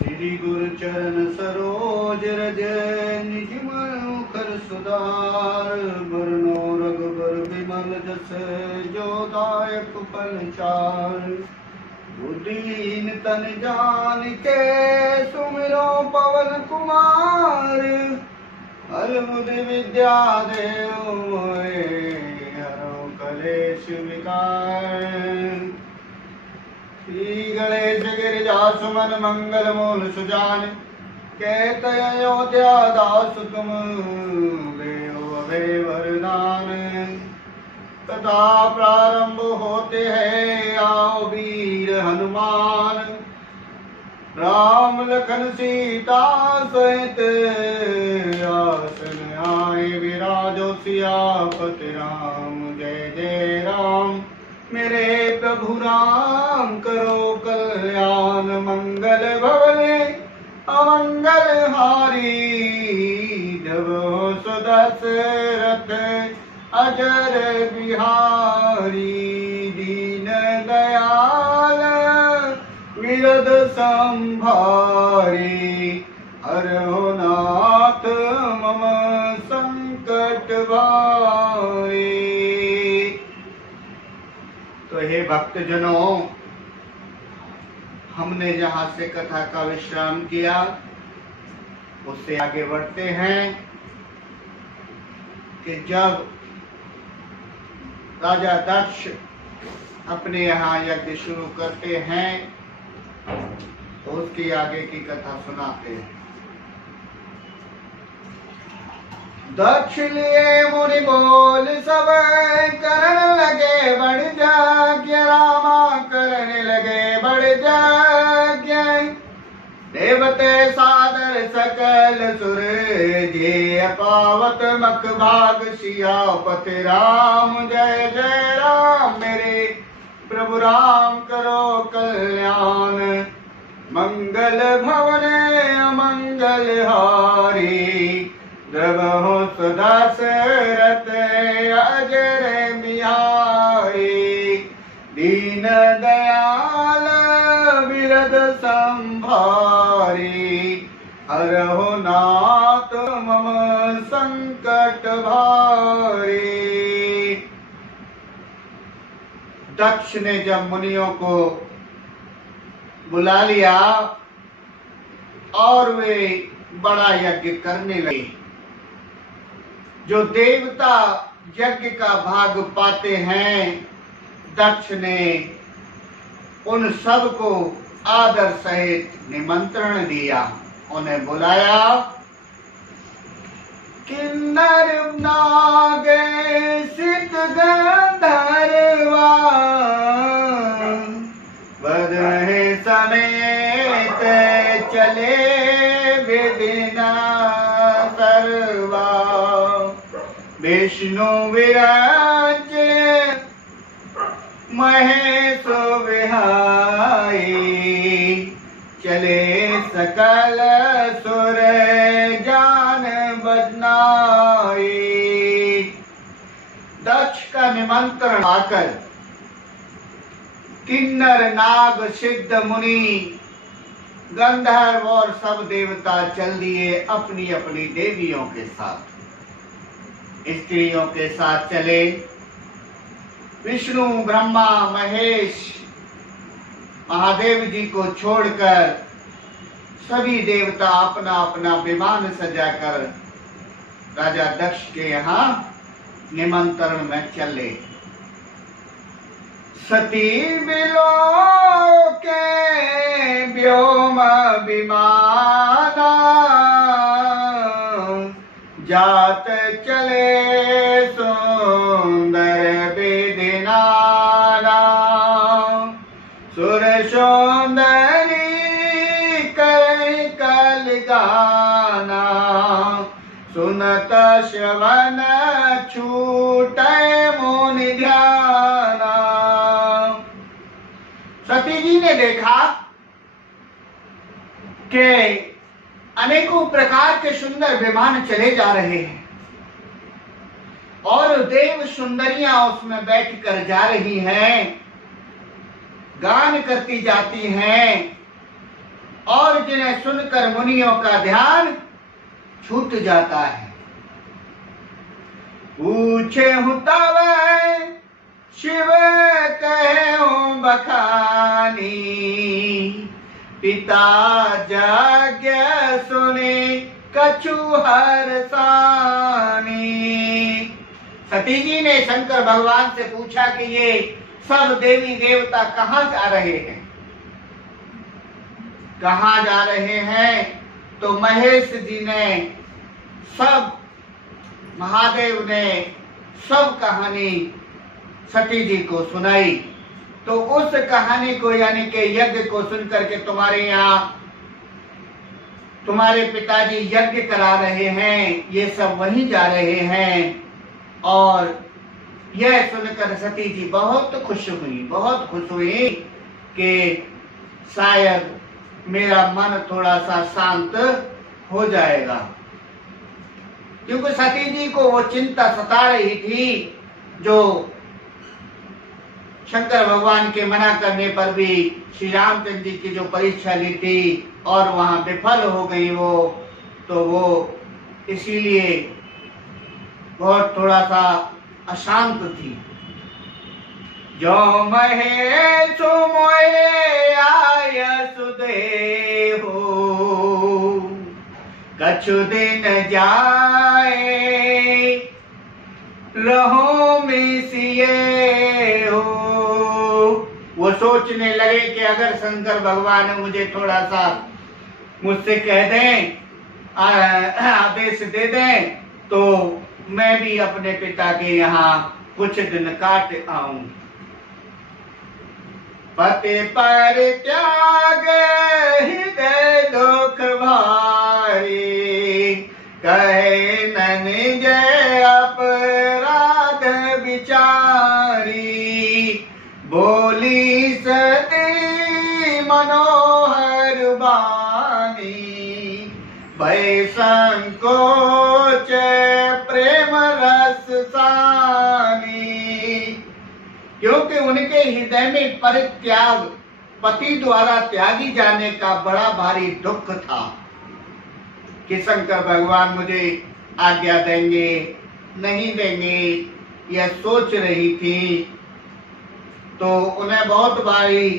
श्री गुरु चरण सरोज रज निज मुखर सुधार बरनो रघुबर विमल जस जो दायक फल चार। बुद्धिहीन तन जान के सुमिरो पवन कुमार अलबुद्धि विद्या देव मोहे हरो कलेश विकार। श्री गणेश गिरिजा सुमन मंगल मूल सुजान कहत अयोध्या दास तुम देव अभय वरदान। तथा प्रारंभ होते हैं आओ वीर हनुमान राम लखन सीता सहित आसन आए विराजो सियापति राम। जय जय राम मेरे प्रभु राम करो कल्याण। मंगल भवने अमंगल हारी जब सुदशरथ अजर बिहारी। दीन दयाल विरद संभारी हरहु नाथ मम संकट भारी। तो हे भक्तजनों, हमने जहां से कथा का विश्राम किया उससे आगे बढ़ते हैं कि जब राजा दक्ष अपने यहाँ यज्ञ शुरू करते हैं तो उसकी आगे की कथा सुनाते हैं। दक्ष लिए मुनि बोल सब करने लगे बड़ यज्ञ। रामा करने लगे बड़ यज्ञ। देवते सादर सकल सुर जे पावत मख भाग सियापति राम। जय जय राम मेरे प्रभु राम करो कल्याण। मंगल भवने अमंगल हारी द्रवहु सुदशरथ अजर बिहारी। दीन दयाल विरद संभारी हरहु नाथ मम संकट भारी। दक्ष ने जब मुनियों को बुला लिया और वे बड़ा यज्ञ करने लगे। जो देवता यज्ञ का भाग पाते हैं, दक्ष ने उन सब को आदर सहित निमंत्रण दिया, उन्हें बुलाया। किन्नर नाग सिद्ध गंधर्वा बधे समेत चले विधिना सर्वा। विष्णु विराज महेश विहाई चले सकल सुर जान बदनाई। दक्ष का निमंत्रण आकर किन्नर नाग सिद्ध मुनि गंधर्व और सब देवता चल दिए अपनी अपनी देवियों के साथ, स्त्रियों के साथ चले। विष्णु ब्रह्मा महेश महादेव जी को छोड़कर सभी देवता अपना अपना विमान सजाकर राजा दक्ष के यहाँ निमंत्रण में चले। सती विलोके व्योम विमाना जात चले सुंदर विधिनाना। सुर सुंदरी कर कल गाना सुनत श्रवण छूटे मुनि ध्याना। सती जी ने देखा कि अनेकों प्रकार के सुंदर विमान चले जा रहे हैं और देव सुंदरियां उसमें बैठकर जा रही हैं, गान करती जाती हैं और जिन्हें सुनकर मुनियों का ध्यान छूट जाता है। पूछे हूँ तब शिव कहे हूँ बखानी, पिता जाग्ञ सुने कछु हरसानी। सती जी ने शंकर भगवान से पूछा कि ये सब देवी देवता कहाँ जा रहे हैं, कहाँ जा रहे हैं? तो महेश जी ने सब, महादेव ने सब कहानी सती जी को सुनाई। तो उस कहानी को यानी कि यज्ञ को सुनकर के तुम्हारे यहाँ तुम्हारे पिताजी यज्ञ करा रहे हैं, ये सब वहीं जा रहे हैं। और यह सुनकर सती जी बहुत खुश हुई कि शायद मेरा मन थोड़ा सा शांत हो जाएगा, क्योंकि सती जी को वो चिंता सता रही थी जो शंकर भगवान के मना करने पर भी श्री रामचंद्र जी की जो परीक्षा ली थी और वहां विफल हो गई वो, तो वो इसीलिए बहुत थोड़ा सा अशांत थी। जो महेश मोए आय सुदेहो, कछु दिन जाए रहो मिसिए हो। वो सोचने लगे कि अगर शंकर भगवान मुझे थोड़ा सा मुझसे कह दें, आदेश दे दें, तो मैं भी अपने पिता के यहाँ कुछ दिन काट आऊं। पति पर त्याग हृदय दुख भारी, कहे न निज अपराध विचारी। बोली सती मनोहर बानी, भय संकोच प्रेम रस सानी। क्योंकि उनके हृदय में परित्याग, पति द्वारा त्यागी जाने का बड़ा भारी दुख था कि शंकर भगवान मुझे आज्ञा देंगे नहीं देंगे, यह सोच रही थी। तो उन्हें बहुत भारी,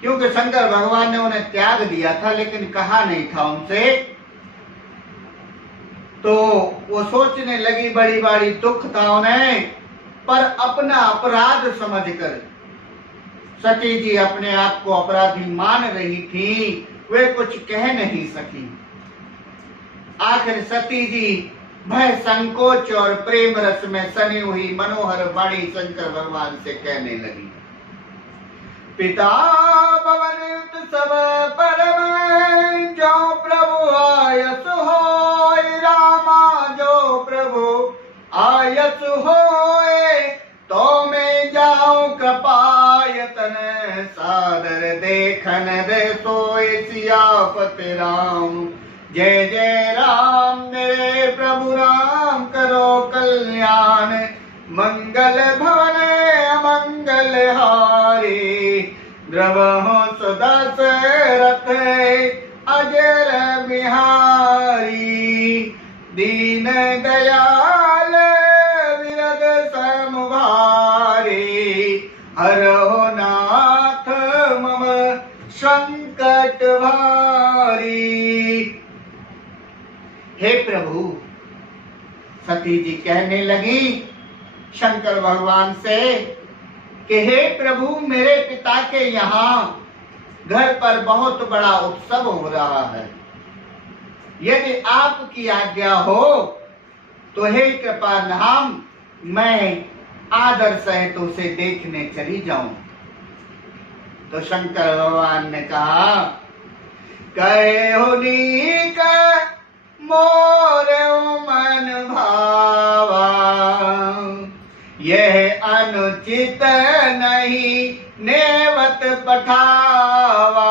क्योंकि शंकर भगवान ने उन्हें त्याग दिया था लेकिन कहा नहीं था उनसे, तो वो सोचने लगी, बड़ी बड़ी दुख था उन्हें। पर अपना अपराध समझकर सती जी अपने आप को अपराधी मान रही थी, वे कुछ कह नहीं सकी। आखिर सती जी भय संकोच और प्रेम रस में सनी हुई मनोहर वाणी शंकर भगवान से कहने लगी। पिता भवन सब परम, जो प्रभु आयस होय, रामा जो प्रभु आयस होय, तो मैं जाऊं कपायतन, सादर देखन दे सोय सियापति राम। जय जय राम मेरे प्रभु राम, करो कल्याण, मंगल भवन अमंगल हारी। द्रवहु सुदशरथ अजर बिहारी, दीन दयाल विरद समुभारी। हरहु नाथ मम संकट भारी। हे प्रभु, सती जी कहने लगी शंकर भगवान से कि हे प्रभु, मेरे पिता के यहाँ घर पर बहुत बड़ा उत्सव हो रहा है, यदि आपकी आज्ञा हो तो हे कृपा धाम, मैं आदर सहित उसे देखने चली जाऊं। तो शंकर भगवान ने कहा, कहे होनी का मोर मन भावा, यह अनुचित नहीं नेवत पठावा।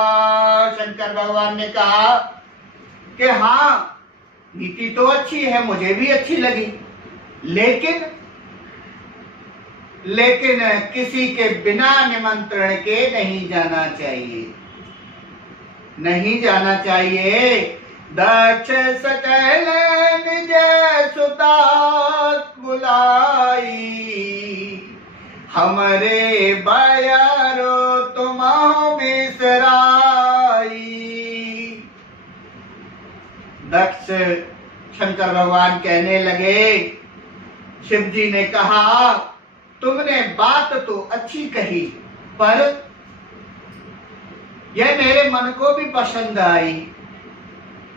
शंकर भगवान ने कहा कि हाँ, नीति तो अच्छी है, मुझे भी अच्छी लगी, लेकिन किसी के बिना निमंत्रण के नहीं जाना चाहिए। नहीं जाना चाहिए। दक्ष सकल निज सुता बुलाई, हमरे बयरो तुम बिसराई। दक्ष शंकर भगवान कहने लगे, शिव जी ने कहा तुमने बात तो अच्छी कही, पर यह मेरे मन को भी पसंद आई,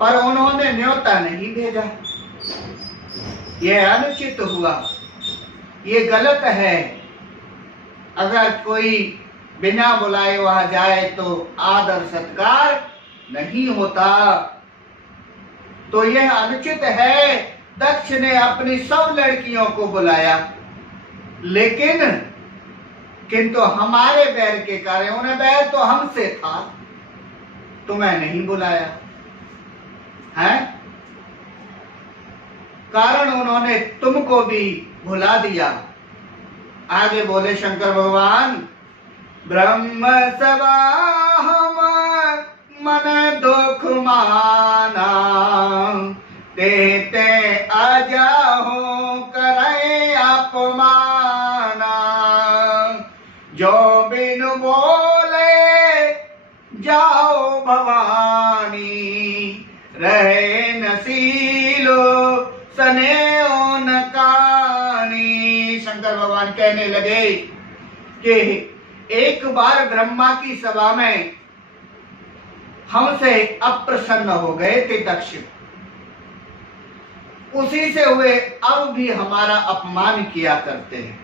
पर उन्होंने न्योता नहीं भेजा। यह अनुचित हुआ, ये गलत है। अगर कोई बिना बुलाए वहां जाए तो आदर सत्कार नहीं होता, तो यह अनुचित है। दक्ष ने अपनी सब लड़कियों को बुलाया, लेकिन किंतु हमारे बैर के कारण, उन्हें बैर तो हमसे था, तुम्हें नहीं बुलाया है। कारण उन्होंने तुमको भी भुला दिया। आगे बोले शंकर भगवान, ब्रह्म सभा हम मन दुख माना, देते अजाहू करे अपमाना। जो बिनु बोले जाओ भवानी, रहे नसीलो सनेओ न कानी। शंकर भगवान कहने लगे कि एक बार ब्रह्मा की सभा में हमसे अप्रसन्न हो गए थे दक्ष, उसी से हुए अब भी हमारा अपमान किया करते हैं।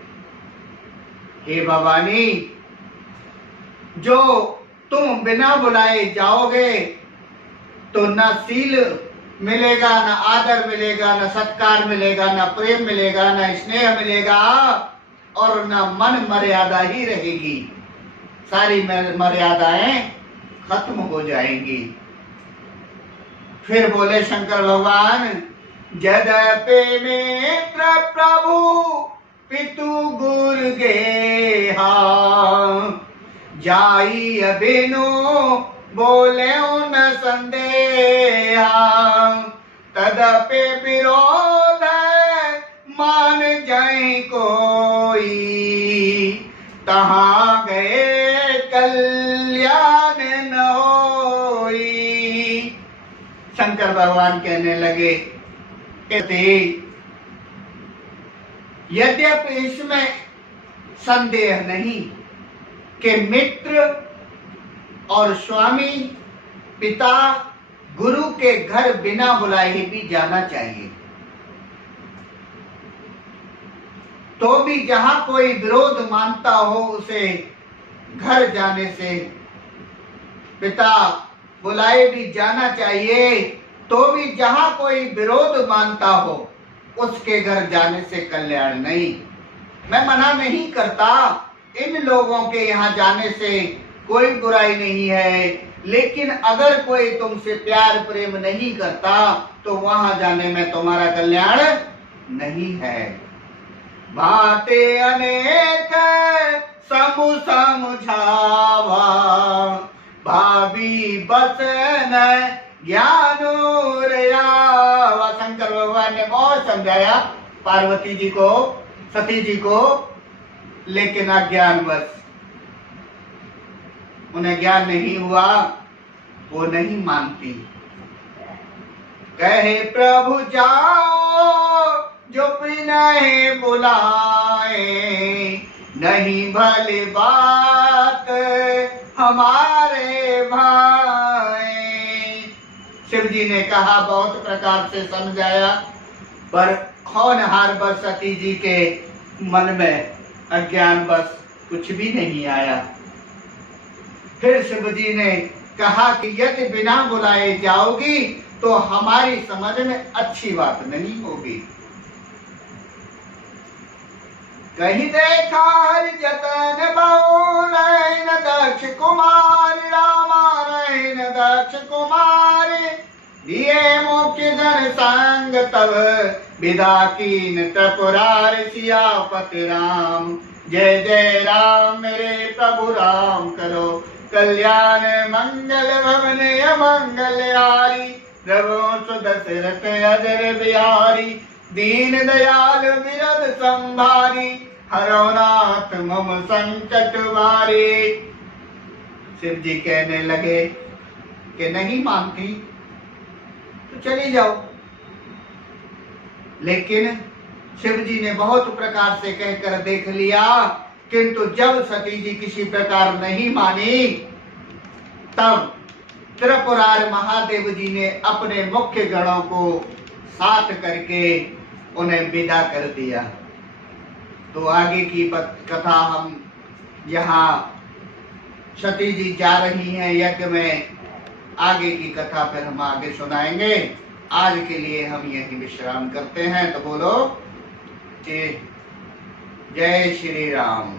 हे भवानी, जो तुम बिना बुलाए जाओगे तो न सील मिलेगा, न आदर मिलेगा, न सत्कार मिलेगा, न प्रेम मिलेगा, न स्नेह मिलेगा, और न मन मर्यादा ही रहेगी। सारी मर्यादाएं खत्म हो जाएंगी। फिर बोले शंकर भगवान, जदपि मित्र प्रभु पितु गुर गेहा, जाई अभिनु बोले न संदेहा। तदपि विरोध मान जाए कोई, तहाँ गए कल्याण न होई। शंकर भगवान कहने लगे, यद्यपि इसमें संदेह नहीं कि मित्र और स्वामी, पिता, गुरु के घर बिना बुलाए भी जाना चाहिए, तो भी जहां कोई विरोध मानता हो उसे घर जाने से, पिता बुलाए भी जाना चाहिए, तो भी जहां कोई विरोध मानता हो उसके घर जाने से कल्याण नहीं। मैं मना नहीं करता, इन लोगों के यहाँ जाने से कोई बुराई नहीं है, लेकिन अगर कोई तुमसे प्यार प्रेम नहीं करता तो वहां जाने में तुम्हारा कल्याण नहीं है। बातें अनेक समु समझावा, भाभी बसन ज्ञानूर आवा। शंकर भगवान ने बहुत समझाया पार्वती जी को, सती जी को, लेकिन अज्ञानवश उन्हें ज्ञान नहीं हुआ, वो नहीं मानती। कहे प्रभु जाओ जो नहीं बुलाए, नहीं भली बात हमारे भाई। शिव जी ने कहा, बहुत प्रकार से समझाया, पर होनहार बस सती जी के मन में अज्ञान बस कुछ भी नहीं आया। फिर शिव जी ने कहा कि यदि बिना बुलाए जाओगी तो हमारी समझ में अच्छी बात नहीं होगी। कहीं देखा हरि जतन बहु, रैन दक्ष कुमार रामा, रैन दक्ष कुमार दिए मुख्य धन संग, तब विदा कीन त्रिपुरार सियापति राम। जय जय राम मेरे प्रभु राम, करो कल्याण मंगल भवन अमंगल हारी, प्रभु सुदशरथ अजर बिहारी, दीन दयाल विरद संभारी, हरो नाथ मम संकट भारी। शिव जी कहने लगे कि नहीं मानती तो चली जाओ। लेकिन शिव जी ने बहुत प्रकार से कहकर देख लिया, किंतु जब सती जी किसी प्रकार नहीं मानी, तब त्रिपुरार महादेव जी ने अपने मुख्य गणों को साथ करके उन्हें विदा कर दिया। तो आगे की कथा हम यहाँ सती जी जा रही हैं यज्ञ में, आगे की कथा फिर हम आगे सुनाएंगे। आज के लिए हम यहीं विश्राम करते हैं। तो बोलो जय श्री राम।